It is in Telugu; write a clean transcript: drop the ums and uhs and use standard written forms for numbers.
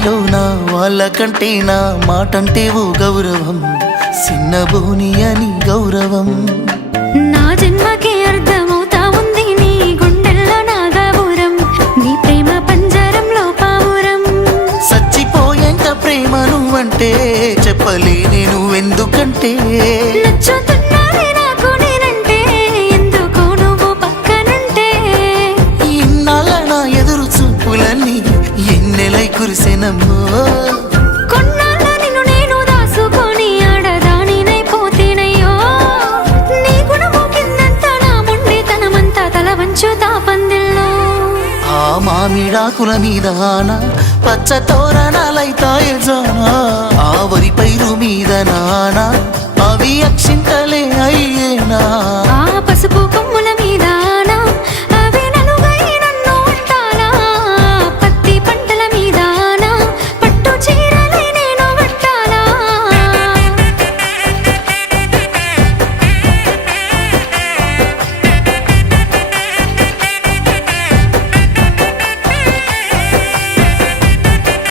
ఊరిలోన వాళ్ళకంటే నా మాటంటే ఓ గౌరవం, సిన్నబోని అని గౌరవం. నా జన్మకే అర్థమవుతా ఉంది నీ గుండెల్లో నా గౌరం, నీ ప్రేమ పంజరంలో పావురం. చచ్చిపోయేంత ప్రేమ నువ్వంటే చెప్పలేనే నువ్వెందుకంటే. నచ్చుతున్నది నాకు నేనంటే, ఎందుకు నువ్వు పక్కనంటే. ఇన్నాళ్ళ నా ఎదురు చూపులన్నీ ఎన్నెలై కురిసెనమ్మో. కొన్నాళ్ళ నిన్ను నేను దాసుకొని ఆడదానినైపోతేనయ్యో. నీ గుణము కిందంత నా మొండితనమంతా తల వంచుతా పందిల్లో. ఆ మామిడాకుల మీద ఆన పచ్చ తోరణాలైతాయే జానా, ఆ వరి పైరు మీద నానా అవి అక్షింతలైతాయే